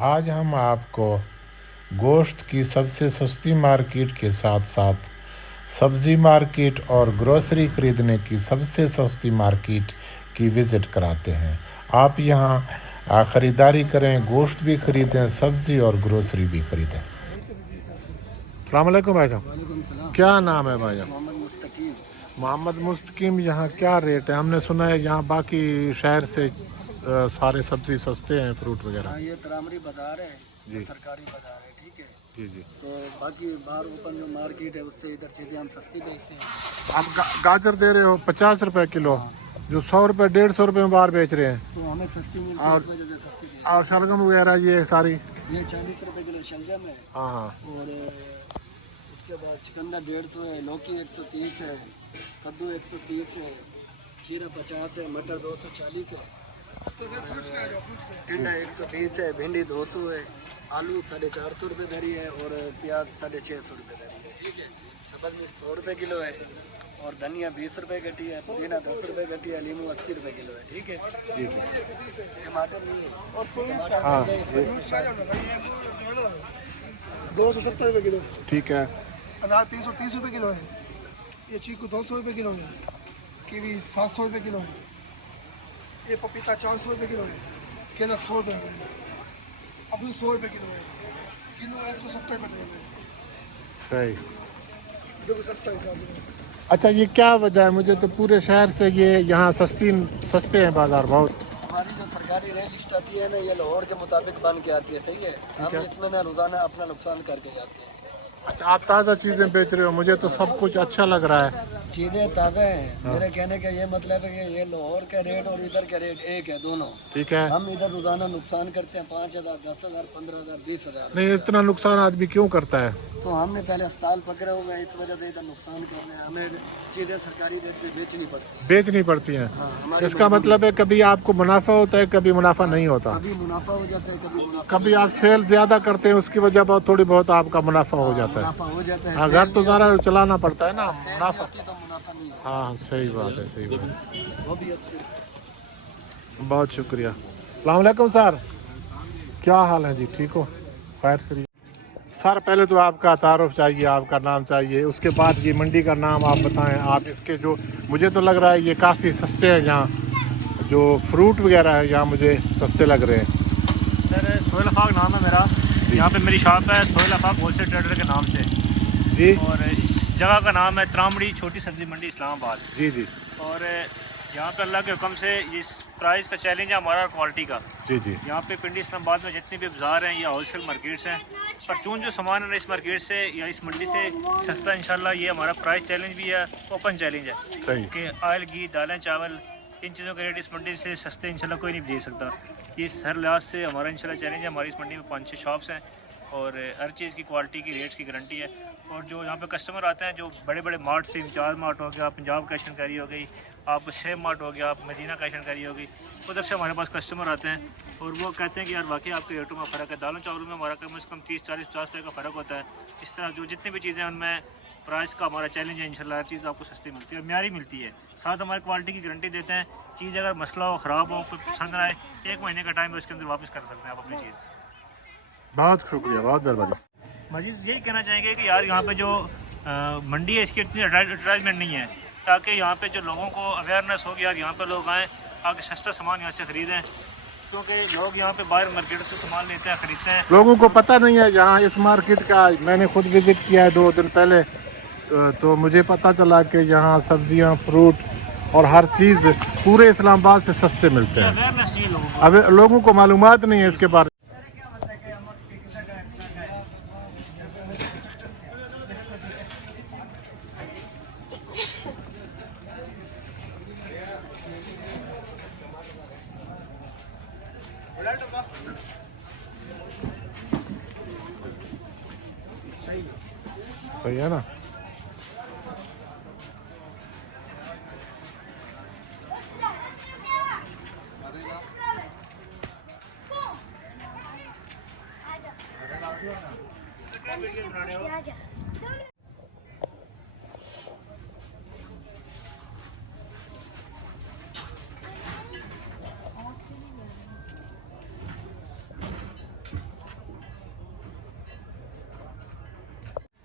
आज हम आपको गोश्त की सबसे सस्ती मार्केट के साथ साथ सब्ज़ी मार्केट और ग्रोसरी ख़रीदने की सबसे सस्ती मार्केट की विज़िट कराते हैं। आप यहाँ ख़रीदारी करें, गोश्त भी ख़रीदें, सब्ज़ी और ग्रोसरी भी ख़रीदें। अस्सलाम वालेकुम भाईजान। वालेकुम सलाम। क्या नाम है भाईजान? मोहम्मद मुस्तकीम। मोहम्मद मुस्तकीम। यहाँ क्या रेट है? हमने सुना है यहाँ बाकी शहर से सारे सब्ज़ी सस्ते हैं, फ्रूट वगैरह। हाँ, ये तरामरी बाजार है, जी ये सरकारी बाजार है, ठीक है। जी जी। तो बाकी बाहर ओपन जो मार्केट है उससे इधर चीज़ें हम सस्ती बेचते हैं। आप गाजर दे रहे हो 50 रुपए किलो, हाँ, जो 100 रुपए 150 रुपए में बाहर बेच रहे हैं। तो हमें सस्ती मिलती है, और इस वजह से सस्ती बेचते और शलगम वगैरह ये सारी। हैं। ये 40 रुपए किलो शलजम है। हाँ हाँ। और उसके बाद चुकंदर 150 है, लौकी 130 है, कद्दू 130 है, खीरा 50 है, मटर 240 है, टिंडा 120 है, भिंडी 200 है, आलू 450 रुपये धरी है और प्याज 650 रुपये धरी है, ठीक है। सब्ज़ मिर्च 100 रुपये किलो है और धनिया 20 रुपये गटी है, पुदीना 10 रुपये गटी है, नींबू 80 रुपये किलो है, ठीक है। टमाटर नहीं है, टमाटर हाँ, 270 रुपये किलो, ठीक है। अनार 330 रुपये किलो है, ये चीकू 200 रुपये किलो है, कीवी 700 रुपये किलो है, ये पपीता 400 रुपये किलो है, केला 100 रुपये किलो है, अमरूद 100 रुपये किलो है, किलो 170 रुपये किलो है, सही। बिल्कुल सस्ता हिसाब है। अच्छा, ये क्या वजह है? मुझे तो पूरे शहर से ये यहाँ सस्ते हैं बाजार बहुत। हमारी जो सरकारी रेट लिस्ट आती है ना, ये लाहौर के मुताबिक बन के आती है, सही है। हम इसमें ना रोज़ाना अपना नुकसान करके जाते हैं। अच्छा, आप ताज़ा चीज़ें बेच रहे हो, मुझे तो सब कुछ अच्छा लग रहा है। चीज़ें ताज़ा हैं। मेरे कहने का ये मतलब है कि ये लाहौर का रेट और इधर का रेट एक है, दोनों। ठीक है। हम इधर रोज़ाना नुकसान करते हैं 5,000, 10,000, 15,000, 20,000। नहीं, इतना नुकसान आदमी क्यों करता है? तो हमने पहले अस्पताल पकड़े हुए हैं, इस वजह से इधर नुकसान कर रहे हैं। हमें चीज़ें सरकारी रेट पे बेचनी पड़ती हैं। बेचनी पड़ती हैं। हाँ, हमारी इसका मतलब है कभी आपको मुनाफा होता है, कभी मुनाफा नहीं होता। कभी मुनाफा हो जाता है, कभी मुनाफा कभी आप सेल ज्यादा करते हैं, उसकी वजह बहुत थोड़ी बहुत आपका मुनाफा हो जाता है। मुनाफा हो जाता है। हाँ, घर तो सारा चलाना पड़ता है ना। सेल मुनाफा। होती तो मुनाफा नहीं होता। हाँ, सही बात है, सही बात है। वो भी अच्छी। बहुत शुक्रिया। अस्सलाम वालेकुम सर, क्या हाल है जी? ठीक हो? खैर करिए सर। पहले तो आपका तारुफ चाहिए, आपका नाम चाहिए, उसके बाद ये मंडी का नाम आप बताएं। आप इसके जो, मुझे तो लग रहा है ये काफ़ी सस्ते हैं यहाँ, जो फ्रूट वगैरह है यहाँ मुझे सस्ते लग रहे हैं। सर सोहेल अफाक नाम है मेरा। यहाँ पे मेरी शॉप है सोहेल अफाक होलसेल ट्रेडर के नाम से जी। और इस जगह का नाम है त्रामड़ी छोटी सब्जी मंडी इस्लामाबाद। जी जी। और यहाँ पे अल्लाह के हुक्म से ये प्राइस का चैलेंज है हमारा, क्वालिटी का। जी जी। यहाँ पे पिंडी इस्लामाबाद में जितने भी बाज़ार हैं या होलसेल मार्केट्स हैं, पर चून जो सामान है ना इस मार्केट से या इस मंडी से सस्ता इंशाल्लाह, ये हमारा प्राइस चैलेंज भी है, ओपन चैलेंज है सही। कि ऑयल, घी, दालें, चावल, इन चीज़ों के रेट इस मंडी से सस्ते इंशाल्लाह कोई नहीं दे सकता। ये हर लिहाज से हमारा इंशाल्लाह चैलेंज है। हमारी इस मंडी में 5-6 शॉप्स हैं और हर चीज़ की क्वालिटी की, रेट्स की गारंटी है। और जो यहाँ पे कस्टमर आते हैं, जो बड़े बड़े मार्ट से, इम्तियाज़ मार्ट हो गया, पंजाब कैश एंड कैरी हो गई, आप शेब मार्ट हो गया, आप मदीना कैश एंड कैरी हो गई, उधर से हमारे पास कस्टमर आते हैं और वो कहते हैं कि यार वाकई आपके रेटों में फ़र्क है। दालों चावलों में हमारा कम से कम 30-40-50 रुपये का फ़र्क होता है। इस तरह जो जितनी भी चीज़ें उनमें प्राइस का हमारा चैलेंज है, इंशाल्लाह हर चीज़ आपको सस्ती मिलती है और म्यारी मिलती है। साथ हमारी क्वालिटी की गारंटी देते हैं। चीज़ अगर मसला हो, ख़राब हो, कोई पसंद ना आए, 1 महीने का टाइम है, उसके अंदर वापस कर सकते हैं आप अपनी चीज़। बहुत शुक्रिया, बहुत मेहरबानी। मजीद यही कहना चाहेंगे कि यार यहाँ पे जो मंडी है इसकी इतनी एडवर्टाइजमेंट नहीं है, ताकि यहाँ पे जो लोगों को अवेयरनेस हो कि यार यहाँ पे लोग आएँ, आके सस्ता सामान यहाँ से ख़रीदें, क्योंकि लोग यहाँ पे बाहर मार्केट से सामान लेते हैं, ख़रीदते हैं। लोगों को पता नहीं है यहाँ इस मार्केट का। मैंने खुद विज़िट किया है 2 दिन पहले, तो मुझे पता चला कि यहाँ सब्जियाँ, फ्रूट और हर चीज़ पूरे इस्लामाबाद से सस्ते मिलते हैं। अवेयरनेस चाहिए लोगों को। अब लोगों को मालूमात नहीं है इसके बारे में। सही है ना?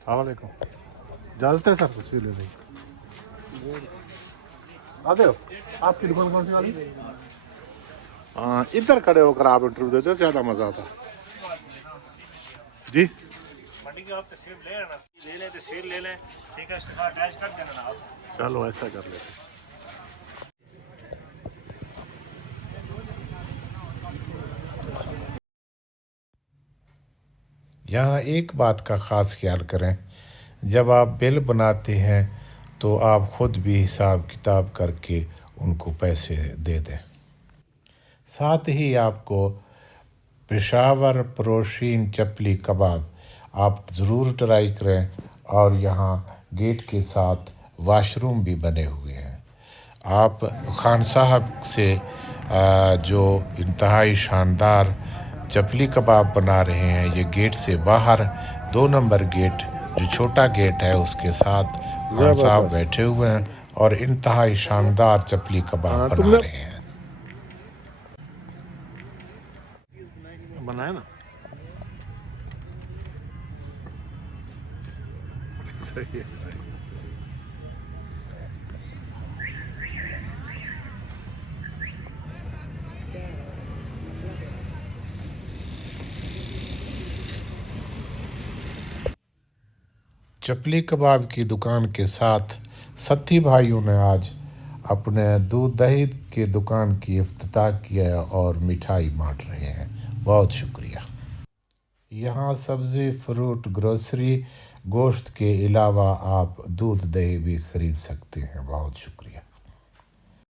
वालेकुम। इजाज़त है सर, तस्वीर ले ली। आते हो? आपकी दुकान कौन सी वाली? हाँ, इधर खड़े होकर आप इंटरव्यू देते हो, ज़्यादा मज़ा आता जी। मंडी की आप तस्वीर ले लेना, ले लें तस्वीर ले लें, ठीक है, उसके बाद अटैच कर देना आप। चलो ऐसा कर लेते। यहाँ एक बात का ख़ास ख्याल करें, जब आप बिल बनाते हैं तो आप ख़ुद भी हिसाब किताब करके उनको पैसे दे दें। साथ ही आपको पेशावर परोशीन चपली कबाब आप ज़रूर ट्राई करें, और यहाँ गेट के साथ वाशरूम भी बने हुए हैं। आप खान साहब से जो इंतहाई शानदार चपली कबाब बना रहे हैं, ये गेट से बाहर 2 नंबर गेट जो छोटा गेट है उसके साथ खान साहब बैठे हुए हैं और इंतहाई शानदार चपली कबाब बना रहे हैं। बनाया ना, सही है, सही। चपली कबाब की दुकान के साथ सत्ती भाइयों ने आज अपने दूध दही के दुकान की इफ्तिताह किया और मिठाई बांट रहे हैं। बहुत शुक्रिया। यहाँ सब्ज़ी, फ्रूट, ग्रोसरी, गोश्त के अलावा आप दूध दही भी ख़रीद सकते हैं। बहुत शुक्रिया।